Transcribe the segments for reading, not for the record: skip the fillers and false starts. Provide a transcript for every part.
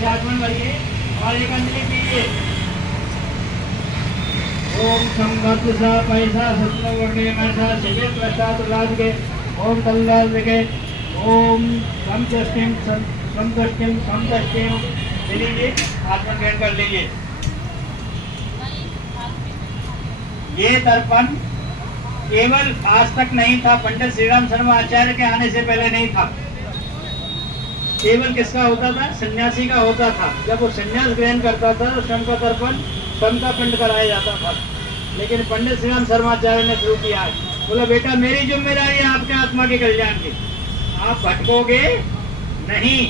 से आचमन भरिए और एक अंजलि पीजिए। ओम संबद्ध सा पैसा सत्य वर्णे मैसा शिवे प्रसाद राज के ओम तल्लाल के ओम समदृष्टिम लीजिए, आत्मन ग्रहण कर लीजिए। ये दर्पण केवल आज तक नहीं था, पंडित श्रीराम शर्मा आचार्य के आने से पहले नहीं था। केवल किसका होता था? सन्यासी का होता था। जब वो सन्यास ग्रहण करता था तो स्वयं का दर्पण स्वयं का पिंड कराया जाता था। लेकिन पंडित श्रीराम शर्माचार्य ने शुरू किया, बोला बेटा मेरी जिम्मेदारी है आपके आत्मा के कल्याण की, आप भटकोगे नहीं,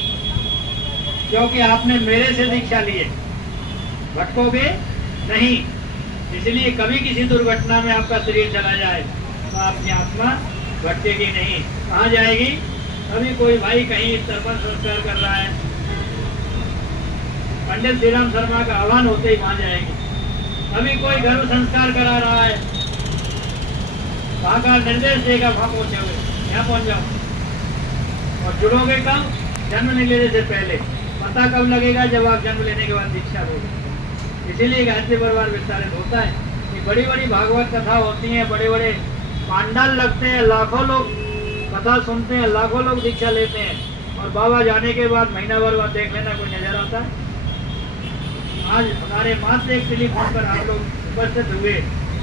क्योंकि आपने मेरे से दीक्षा ली है, भटकोगे नहीं। इसलिए कभी किसी दुर्घटना में आपका शरीर चला जाए तो आपकी आत्मा भटकेगी नहीं। कहाँ जाएगी? अभी कोई भाई कहीं तर्पण संस्कार कर रहा है, पंडित श्रीराम शर्मा का आह्वान होते ही वहां जाएगी। अभी कोई गर्भ संस्कार करा रहा है, वहां का निर्देश देगा, वहां पहुंचोगे, यहाँ पहुंच जाओ। और जुड़ोगे कब? जन्म नहीं लेने से पहले। पता कब लगेगा? जब आप जन्म लेने के बाद दीक्षा लोगे। इसीलिए गायत्री परिवार विस्तारित होता है कि बड़ी बड़ी भागवत कथा होती है, बड़े बड़े पांडाल लगते हैं, लाखों लोग कथा सुनते हैं, लाखों लोग दीक्षा लेते हैं, और बाबा जाने के बाद महीना भर बाद देख लेना कोई नजर आता है। आज हमारे मात्र एक टेलीफोन पर आप लोग उपस्थित हुए,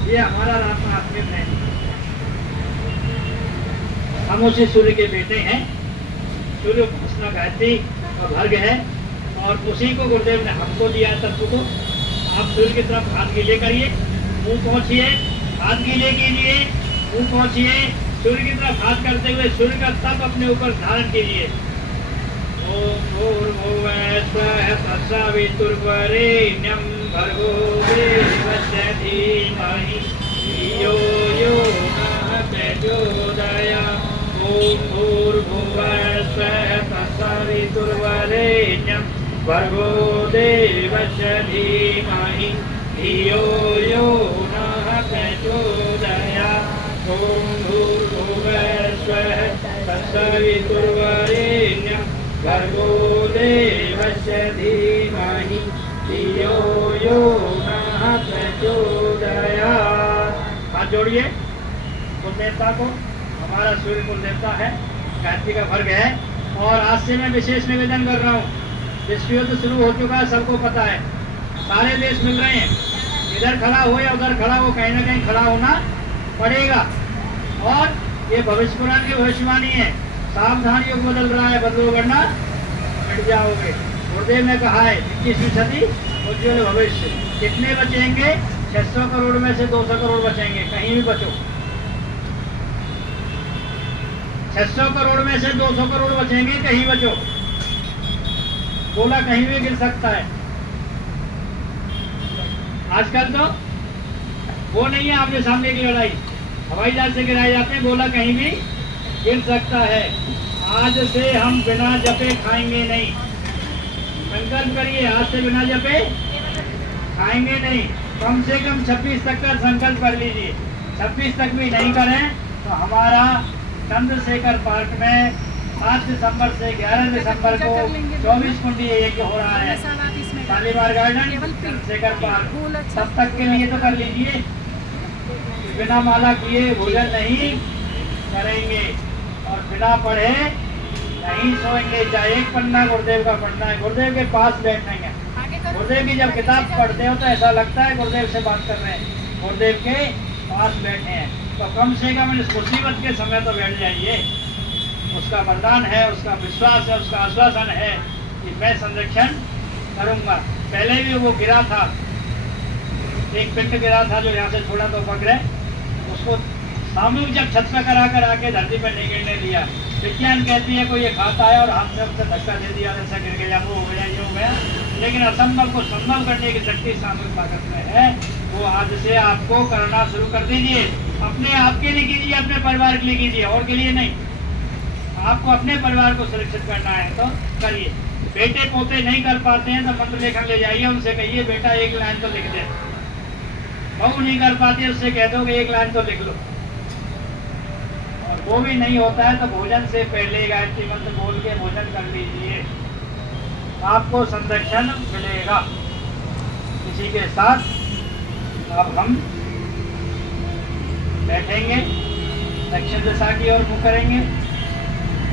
ये हमारा रास्ता आत्मिक है। हम उसी सूर्य के बेटे हैं, सूर्य उपासना गायत्री और भर्ग है, और उसी को गुरुदेव ने हमको दिया तत्व को। आप सूर्य की तरफ हाथ गीले करिए, मुंह पहुंचिए, हाथ गीले कीजिए, मुंह पहुंचिए, सूर्य की तरफ हाथ करते हुए सूर्य का तप अपने ऊपर धारण कीजिए। ओम भूर्भुवः स्वः तत्सवितुर्वरेण्यं भर्गो देवस्य धीमहि धियो यो नः प्रचोदयात्। ओम भूर्भुवः स्वः तत्सवितुर्वरेण्यं भर्गो देवस्य धीमहि धियो यो नः प्रचोदयात्। ओम भूर्भुवः स्वः तत्सवितुर्वरेण्यं भर्गो देवस्य धीमहि धियो यो नः प्रचोदयात्। हाथ जोड़िए कुल देवता को, हमारा सूर्य कुल देवता है, गायत्री का भर्ग है। और आज से मैं विशेष निवेदन कर रहा हूँ, विश्व युद्ध शुरू हो चुका है, सबको पता है, सारे देश मिल रहे हैं, इधर खड़ा हो या उधर खड़ा हो, कहीं ना कहीं खड़ा होना पड़ेगा। और ये भविष्य पुराण की भविष्यवाणी है, सावधान युग बदल रहा है, बदलो वरना मिट जाओगे। गुरुदेव ने कहा है 21वीं सदी उज्ज्वल भविष्य। कितने बचेंगे? 600 करोड़ में से 200 करोड़ बचेंगे, कहीं भी बचो। 600 करोड़ में से 200 करोड़ बचेंगे, कहीं बचो। गोला कहीं भी गिर सकता है। आजकल तो वो नहीं है आपके सामने की लड़ाई, हवाई जहाज से गिराए जाते हैं, गोला कहीं भी गिर सकता है। आज से हम बिना जपे खाएंगे नहीं, संकल्प करिए, आज से बिना जपे खाएंगे नहीं। कम से कम 26 तक का संकल्प कर लीजिए। 26 तक भी नहीं करें तो हमारा चंद्रशेखर पार्क में 7 दिसंबर से 11 दिसंबर को 24 कुंडी यज्ञ हो रहा है, शालीमार गार्डन चंद्रशेखर पार्क। तब तक के लिए तो कर लीजिए, बिना माला किए भोजन नहीं करेंगे और बिना पढ़े नहीं सोएंगे। चाहे एक पन्ना गुरुदेव का पढ़ना है, गुरुदेव के पास बैठेंगे। गुरुदेव की जब किताब पढ़ते हो तो ऐसा लगता है गुरुदेव से बात कर रहे हैं, गुरुदेव के पास बैठे हैं। तो कम से कम इस मुसीबत के समय तो बैठ जाइए। उसका वरदान है, उसका विश्वास है, उसका आश्वासन है कि मैं संरक्षण करूंगा। पहले भी वो गिरा था, एक पिंड गिरा था जो यहाँ से थोड़ा तो पकड़े, उसको सामूहिक जब छत पर करा आके धरती पर नहीं गिरने दिया। विज्ञान कहती है कोई ये खाता है और हाथ से उससे धक्का दे दिया, ऐसा गिर गया, वो हो गया, ये हो गया। लेकिन असंभव को संभव करने की शक्ति सामूहिक ताकत में है। वो आज से आपको करना शुरू कर दीजिए। अपने आप के लिए कीजिए, अपने परिवार के लिए कीजिए, और के लिए नहीं। आपको अपने परिवार को सुरक्षित करना है तो करिए। बेटे पोते नहीं कर पाते हैं तो मंत्र लेखन ले जाइए, उनसे कहिए बेटा एक लाइन तो लिख दे। बहू नहीं कर पाती, उससे कह दो कि एक लाइन तो लिख लो। और वो भी नहीं होता है तो भोजन से पहले गायत्री मंत्र बोल के भोजन कर लीजिए। आपको संरक्षण मिलेगा। इसी के साथ अब हम बैठेंगे, दक्षिण दिशा की ओर मुँह करेंगे,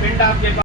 पिंड आपके पास